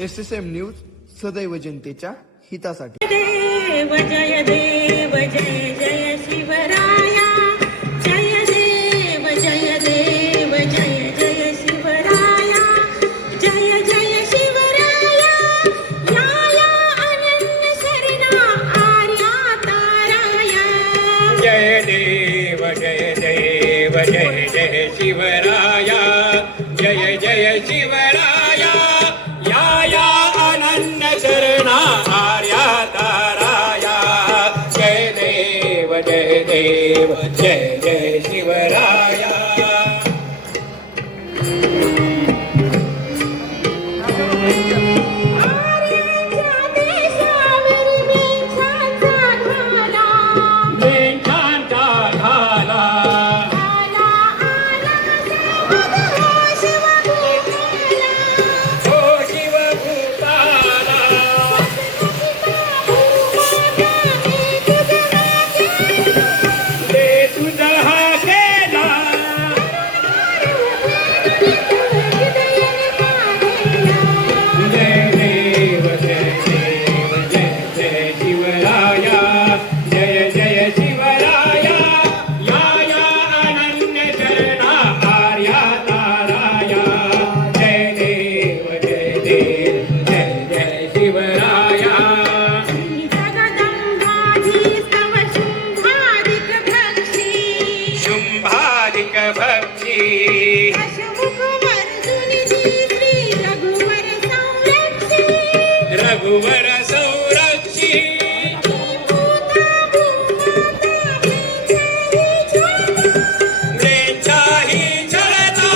SSM news, सदैव जनतेच्या हितासाठी. देव जय देव जय जय शिवराया, जय देव जय देव जय जय शिवराया, जय जय शिवराया, या अनन्य शरणा आर्या ताराया. जय देव जय देव जय जय शिवराया, जय जय शिवराया, या अनन्य शरणा आर्या ताराया. जय देव जय देव जय जय शिवराया. रघुवर संरक्षी वेचाही छळता,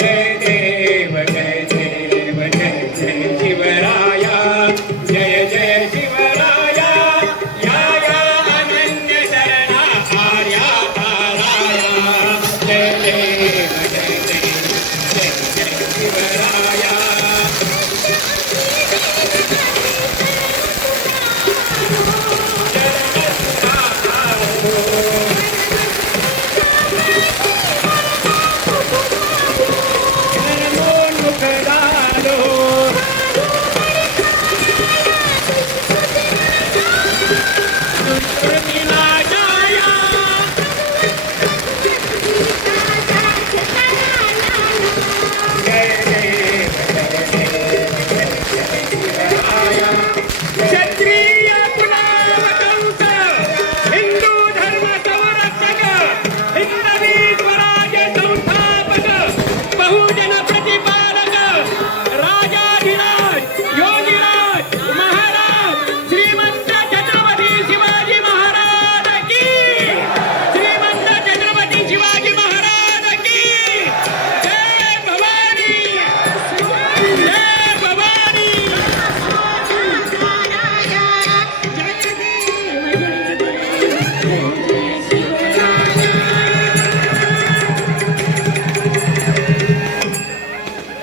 जय देव जय देव जय जय शिवराया, जय जय शिवराया, या अनन्य शरणा आर्या ताराया. जय देव जय देव शिवराया. क्षत्रिय कुलावतंस, हिंदू धर्म संरक्षक, हिंदवी स्वराज्य संस्थापक, बहुजन प्रतिपालक, राजाधिराज योगीराज महाराज श्रीमंत छत्रपती शिवाजी महाराज की, श्रीमंत छत्रपती शिवाजी महाराज की. जय भवानी, जय भवानी.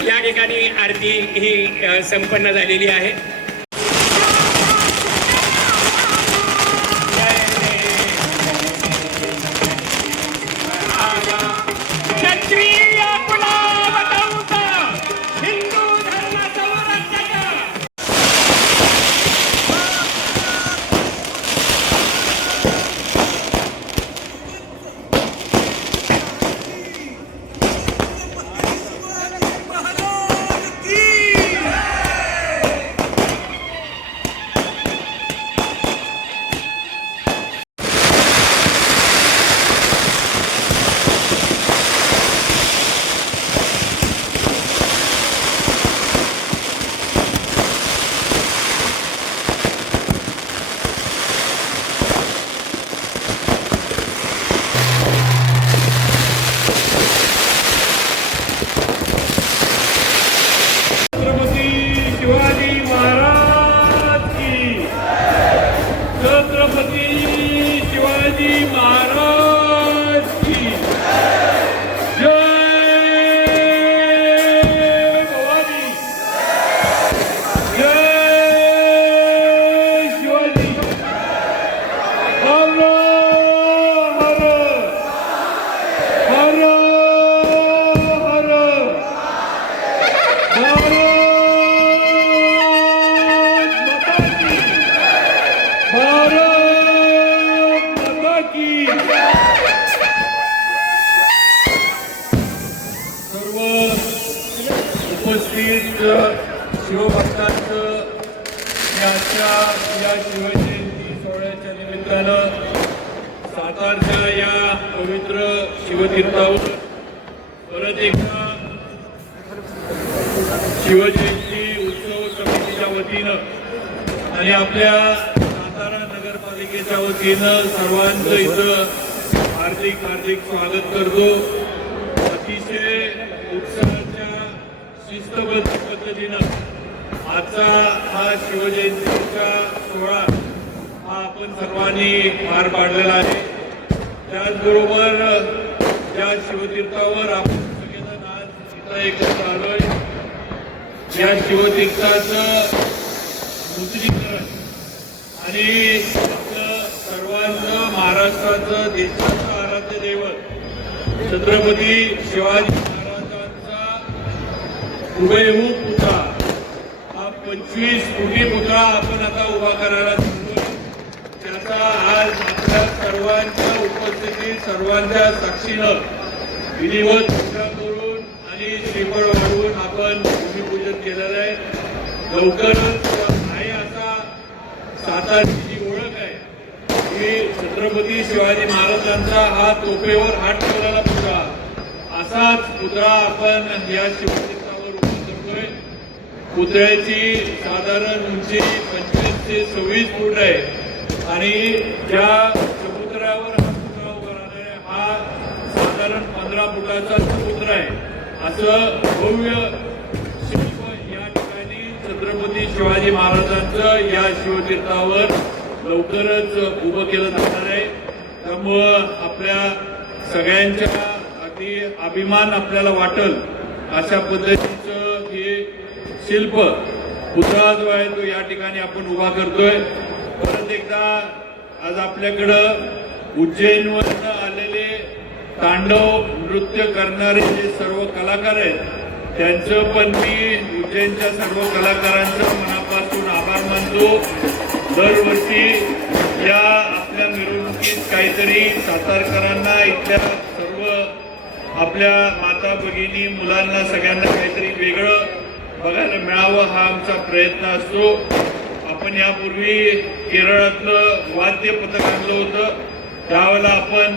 या ठिकाणी आरती ही संपन्न झालेली आहे. क्षत्रिय कुलावतंस, हिंदू धर्म संरक्षक. उपस्थित शिवभक्तांचं या शिवजयंती सोहळ्याच्या निमित्तानं सातारच्या या पवित्र शिवतीर्थावर परत एकदा शिवजयंती उत्सव समितीच्या वतीनं आणि आपल्या सातारा नगरपालिकेच्या वतीनं सर्वांचं इथं हार्दिक हार्दिक स्वागत करतो. अतिशय उत्साहाच्या शिस्तबद्ध पद्धतीनं आजचा हा शिवजयंतीचा सोहळा हा आपण सर्वांनी पार पाडलेला आहे. त्याचबरोबर या शिवतीर्थावर आपण सगळेजण आज इथं एकत्र आलोय. या शिवतीर्थाचं नूतनीकरण आणि आपलं सर्वांचं महाराष्ट्राचं देशाचं आराध्य दैवत छत्रपती शिवाजी महाराजांचा हुबेहूब पुतळा हा 25 फुटी पुतळा आपण आता उभा करायला सांगतोय. त्याचा आज आपल्या सर्वांच्या उपस्थितीत सर्वांच्या साक्षीनं विधिवत पूजा करून आणि श्रीफळ वाढवून आपण भूमिपूजन केलेलं आहे. लवकरच आहे असा सातारची जी ओळख आहे की छत्रपती शिवाजी महाराजांचा हा तोफेवर हात ठेवलेला पुतळा असाच पुतळा आपण या शिवतीर्थावर उभा करतोय. पुतळ्याची साधारण उंची 25 ते 26 फूट आहे आणि ज्या चबुतऱ्यावर हा पुतळा उभा राहणार आहे हा साधारण 15 फुटाचा चबुतरा आहे. असं भव्य शिल्प या ठिकाणी छत्रपती शिवाजी महाराजांचं या शिवतीर्थावर लवकरच उभं केलं जाणार आहे. त्यामुळं आपल्या सगळ्यांच्या अगदी अभिमान आपल्याला वाटेल अशा पद्धतीचं हे शिल्प पुतळा जो आहे तो या ठिकाणी आपण उभा करतोय. परत एकदा आज आपल्याकडं उज्जैनवरून आलेले तांडव नृत्य करणारे जे सर्व कलाकार आहेत त्यांचं पण मी उज्जैनच्या सर्व कलाकारांचं मनापासून आभार मानतो. दरवर्षी या आपल्या मिरवणुकीत काहीतरी सातारकरांना इथल्या सर्व आपल्या माता भगिनी मुलांना सगळ्यांना काहीतरी वेगळं बघायला मिळावं हा आमचा प्रयत्न असतो. आपण यापूर्वी केरळातलं वाद्य पथक आणलं होतं. त्यावेळेला आपण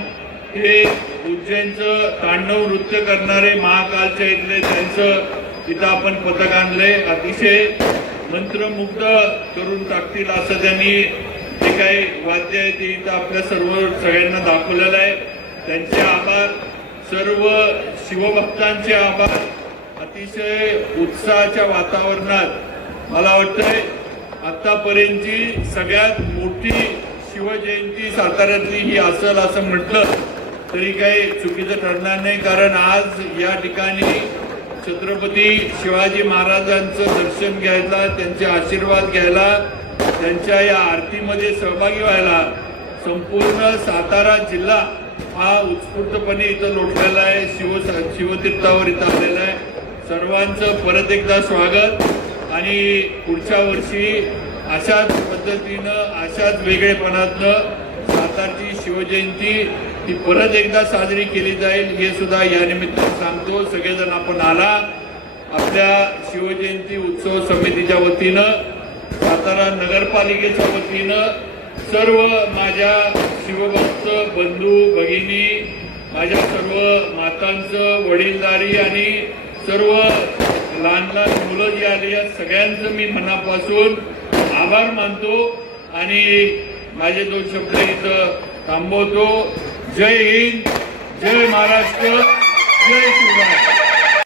हे उज्जैनचं तांडव नृत्य करणारे महाकालच्या इथले त्यांचं इथं आपण पथक आणलंय. अतिशय मंत्रमुग्ध करून टाकतील असं त्यांनी जे काही वाद्य आहे ते इथं आपल्या सगळ्यांना दाखवलेलं आहे. त्यांचे आभार, सर्व शिवभक्तांचे आभार. अतिशय उत्साहाच्या वातावरणात मला वाटतंय आतापर्यंतची सगळ्यात मोठी शिवजयंती साताऱ्यातली ही असेल असं म्हटलं तरी काही चुकीचं ठरणार नाही. कारण आज या ठिकाणी छत्रपती शिवाजी महाराजांचं दर्शन घ्यायला, त्यांचे आशीर्वाद घ्यायला, त्यांच्या या आरतीमध्ये सहभागी व्हायला संपूर्ण सातारा जिल्हा हा उत्स्फूर्तपणे इथं लोटलेला आहे. शिवतीर्थावर इथं आलेला आहे. सर्वांचं परत एकदा स्वागत आणि पुढच्या वर्षी अशाच पद्धतीनं अशाच वेगळेपणातनं सातारची शिवजयंती ही परत एकदा साजरी केली जाईल हे सुद्धा या निमित्तानं सांगतो. सगळेजण आपण आला. आपल्या शिवजयंती उत्सव समितीच्या वतीनं, सातारा नगरपालिकेच्या वतीनं सर्व माझ्या शिवभक्त बंधू भगिनी, माझ्या सर्व मातांचं वडीलधारी आणि सर्व लहान लहान मुलं जी आली आहेत सगळ्यांचं मी मनापासून आभार मानतो आणि माझे 2 शब्द इथं थांबवतो. जय हिंद, जय महाराष्ट्र, जय शिवराय.